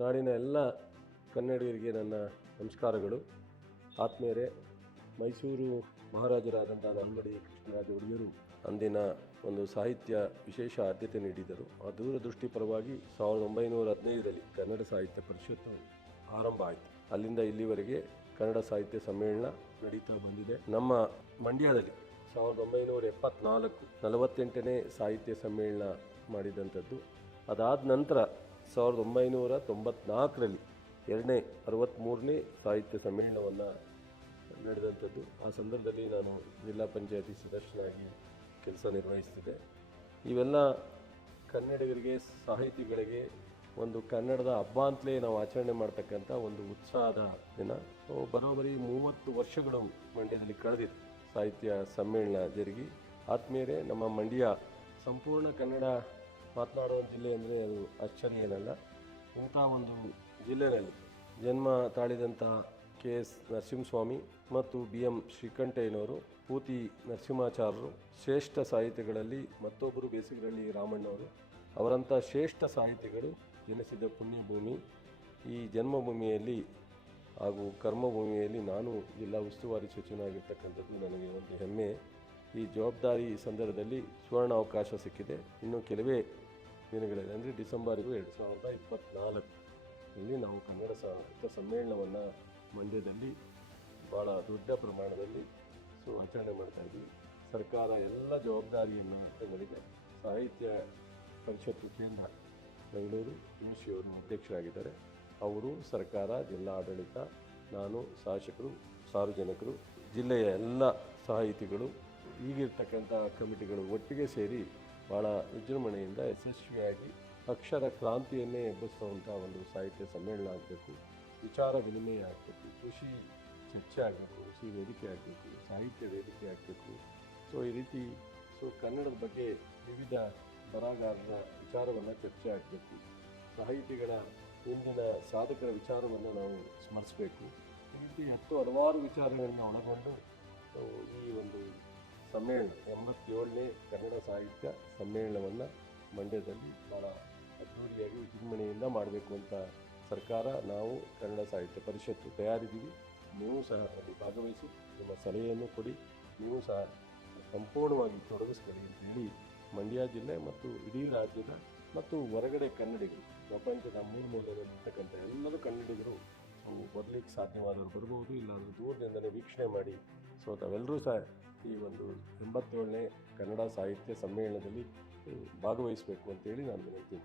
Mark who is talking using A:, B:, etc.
A: ನಾಡಿನ ಎಲ್ಲ ಕನ್ನಡಿಗರಿಗೆ ನನ್ನ ನಮಸ್ಕಾರಗಳು. ಆತ್ಮೀಯರೇ, ಮೈಸೂರು ಮಹಾರಾಜರಾದಂಥ ನಂಬಡಿ ಕೃಷ್ಣರಾಜ ಒಡೆಯರು ಅಂದಿನ ಒಂದು ಸಾಹಿತ್ಯ ವಿಶೇಷ ಆದ್ಯತೆ ನೀಡಿದರು. ಆ ದೂರದೃಷ್ಟಿ ಪರವಾಗಿ ಸಾವಿರದ ಒಂಬೈನೂರ ಹದಿನೈದರಲ್ಲಿ ಕನ್ನಡ ಸಾಹಿತ್ಯ ಪರಿಷತ್ತು ಆರಂಭ ಆಯಿತು. ಅಲ್ಲಿಂದ ಇಲ್ಲಿವರೆಗೆ ಕನ್ನಡ ಸಾಹಿತ್ಯ ಸಮ್ಮೇಳನ ನಡೀತಾ ಬಂದಿದೆ. ನಮ್ಮ ಮಂಡ್ಯದಲ್ಲಿ ಸಾವಿರದ ಒಂಬೈನೂರ ಎಪ್ಪತ್ನಾಲ್ಕು ನಲವತ್ತೆಂಟನೇ ಸಾಹಿತ್ಯ ಸಮ್ಮೇಳನ ಮಾಡಿದಂಥದ್ದು. ಅದಾದ ನಂತರ ಸಾವಿರದ ಒಂಬೈನೂರ ತೊಂಬತ್ನಾಲ್ಕರಲ್ಲಿ ಎರಡನೇ ಅರವತ್ತ್ಮೂರನೇ ಸಾಹಿತ್ಯ ಸಮ್ಮೇಳನವನ್ನು ನಡೆದಂಥದ್ದು. ಆ ಸಂದರ್ಭದಲ್ಲಿ ನಾನು ಜಿಲ್ಲಾ ಪಂಚಾಯತಿ ಸದಸ್ಯನಾಗಿ ಕೆಲಸ ನಿರ್ವಹಿಸ್ತಿದ್ದೆ. ಇವೆಲ್ಲ ಕನ್ನಡಿಗರಿಗೆ, ಸಾಹಿತಿಗಳಿಗೆ ಒಂದು ಕನ್ನಡದ ಹಬ್ಬ ಅಂತಲೇ ನಾವು ಆಚರಣೆ ಮಾಡ್ತಕ್ಕಂಥ ಒಂದು ಉತ್ಸಾಹದ ದಿನ. ಬರೋಬ್ಬರಿ ಮೂವತ್ತು ವರ್ಷಗಳು ಮಂಡ್ಯದಲ್ಲಿ ಕಳೆದಿತ್ತು ಸಾಹಿತ್ಯ ಸಮ್ಮೇಳನ ಜರುಗಿ. ಆತ್ಮೀಯರೇ ನಮ್ಮ ಮಂಡ್ಯ ಸಂಪೂರ್ಣ ಕನ್ನಡ ಮಾತನಾಡುವ ಜಿಲ್ಲೆ ಅಂದರೆ ಅದು ಅಚ್ಚರಿ ಏನಲ್ಲ ಇಂಥ ಒಂದು ಜಿಲ್ಲೆಯಲ್ಲಿ ಜನ್ಮ ತಾಳಿದಂಥ ಕೆ ಎಸ್ ನರಸಿಂಹಸ್ವಾಮಿ ಮತ್ತು ಬಿ ಎಂ ಶ್ರೀಕಂಠಯ್ಯನವರು, ಪೂತಿ ನರಸಿಂಹಾಚಾರ್ಯರು, ಶ್ರೇಷ್ಠ ಸಾಹಿತಿಗಳಲ್ಲಿ ಮತ್ತೊಬ್ಬರು ಬೇಸಿಗೆರಳ್ಳಿ ರಾಮಣ್ಣವರು. ಅವರಂಥ ಶ್ರೇಷ್ಠ ಸಾಹಿತಿಗಳು ಜನಿಸಿದ ಪುಣ್ಯಭೂಮಿ ಈ ಜನ್ಮಭೂಮಿಯಲ್ಲಿ ಹಾಗೂ ಕರ್ಮಭೂಮಿಯಲ್ಲಿ ನಾನು ಜಿಲ್ಲಾ ಉಸ್ತುವಾರಿ ಸಚಿವನಾಗಿರ್ತಕ್ಕಂಥದ್ದು ನನಗೆ ಒಂದು ಹೆಮ್ಮೆ. ಈ ಜವಾಬ್ದಾರಿ ಸಂದರ್ಭದಲ್ಲಿ ಸುವರ್ಣ ಅವಕಾಶ ಸಿಕ್ಕಿದೆ. ಇನ್ನು ಕೆಲವೇ ದಿನಗಳಿದೆ. ಅಂದರೆ ಡಿಸೆಂಬರ್ಗೂ ಎರಡು ಸಾವಿರದ ಇಪ್ಪತ್ತ್ನಾಲ್ಕು ಇಲ್ಲಿ ನಾವು ಕನ್ನಡ ಸಾಹಿತ್ಯ ಸಮ್ಮೇಳನವನ್ನು ಮಂಡ್ಯದಲ್ಲಿ ಭಾಳ ದೊಡ್ಡ ಪ್ರಮಾಣದಲ್ಲಿ ಸೊ, ಆಚರಣೆ ಮಾಡ್ತಾಯಿದ್ವಿ ಸರ್ಕಾರ ಎಲ್ಲ ಜವಾಬ್ದಾರಿಯನ್ನು ತಗೊಂಡಿದೆ. ಸಾಹಿತ್ಯ ಪರಿಷತ್ತು ಕೇಂದ್ರ ಬೆಂಗಳೂರು ಅವರು ಅಧ್ಯಕ್ಷರಾಗಿದ್ದಾರೆ. ಅವರು ಸರ್ಕಾರ, ಜಿಲ್ಲಾ ಆಡಳಿತ, ನಾನು ಶಾಸಕರು, ಸಾರ್ವಜನಿಕರು, ಜಿಲ್ಲೆಯ ಎಲ್ಲ ಸಾಹಿತಿಗಳು ಈಗಿರ್ತಕ್ಕಂಥ ಕಮಿಟಿಗಳು ಒಟ್ಟಿಗೆ ಸೇರಿ ಭಾಳ ವಿಜೃಂಭಣೆಯಿಂದ ಯಶಸ್ವಿಯಾಗಿ ಅಕ್ಷರ ಕ್ರಾಂತಿಯನ್ನೇ ಎಬ್ಬಿಸುವಂಥ ಒಂದು ಸಾಹಿತ್ಯ ಸಮ್ಮೇಳನ ಆಗಬೇಕು, ವಿಚಾರ ವಿನಿಮಯ ಆಗಬೇಕು, ಕೃಷಿ ಚರ್ಚೆ ಆಗಬೇಕು, ಕೃಷಿ ವೇದಿಕೆ ಆಗಬೇಕು, ಸಾಹಿತ್ಯ ವೇದಿಕೆ ಆಗಬೇಕು. ಸೊ ಈ ರೀತಿ ಸೊ ಕನ್ನಡದ ಬಗ್ಗೆ ವಿವಿಧ ಬರಹಗಾರರ ವಿಚಾರವನ್ನು ಚರ್ಚೆ ಆಗಬೇಕು. ಸಾಹಿತಿಗಳ ಹಿಂದಿನ ಸಾಧಕರ ವಿಚಾರವನ್ನು ನಾವು ಸ್ಮರಿಸಬೇಕು. ಈ ರೀತಿ ಹತ್ತು ಹಲವಾರು ವಿಚಾರಗಳನ್ನು ಒಳಗೊಂಡು ಈ ಒಂದು ಸಮ್ಮೇಳನ, ಎಂಬತ್ತೇಳನೇ ಕನ್ನಡ ಸಾಹಿತ್ಯ ಸಮ್ಮೇಳನವನ್ನು ಮಂಡ್ಯದಲ್ಲಿ ಭಾಳ ಅದ್ಧೂರಿಯಾಗಿ ವಿಜೃಂಭಣೆಯಿಂದ ಮಾಡಬೇಕು ಅಂತ ಸರ್ಕಾರ, ನಾವು ಕನ್ನಡ ಸಾಹಿತ್ಯ ಪರಿಷತ್ತು ತಯಾರಿದ್ದೀವಿ. ನೀವು ಸಹ ಅಲ್ಲಿ ಭಾಗವಹಿಸಿ, ನಿಮ್ಮ ಸಲಹೆಯನ್ನು ಕೊಡಿ. ನೀವು ಸಹ ಸಂಪೂರ್ಣವಾಗಿ ತೊಡಗಿಸ್ಕೊಳ್ಳಿ ಅಂತೇಳಿ ಮಂಡ್ಯ ಜಿಲ್ಲೆ ಮತ್ತು ಇಡೀ ರಾಜ್ಯದ ಮತ್ತು ಹೊರಗಡೆ ಕನ್ನಡಿಗರು, ಪ್ರಪಂಚದ ಮೂರು ಮೂಲೆಯಲ್ಲಿರ್ತಕ್ಕಂಥ ಎಲ್ಲರೂ ಕನ್ನಡಿಗರು ಬರಲಿಕ್ಕೆ ಸಾಧ್ಯವಾದವರು ಬರ್ಬೋದು, ಇಲ್ಲಾಂದ್ರೆ ದೂರದಿಂದಲೇ ವೀಕ್ಷಣೆ ಮಾಡಿ. ಸೊ ತಾವೆಲ್ಲರೂ ಸಹ ಈ ಒಂದು ಎಂಬತ್ತೇಳನೇ ಕನ್ನಡ ಸಾಹಿತ್ಯ ಸಮ್ಮೇಳನದಲ್ಲಿ ಭಾಗವಹಿಸಬೇಕು ಅಂತೇಳಿ ನಾನು ವಿನಂತಿ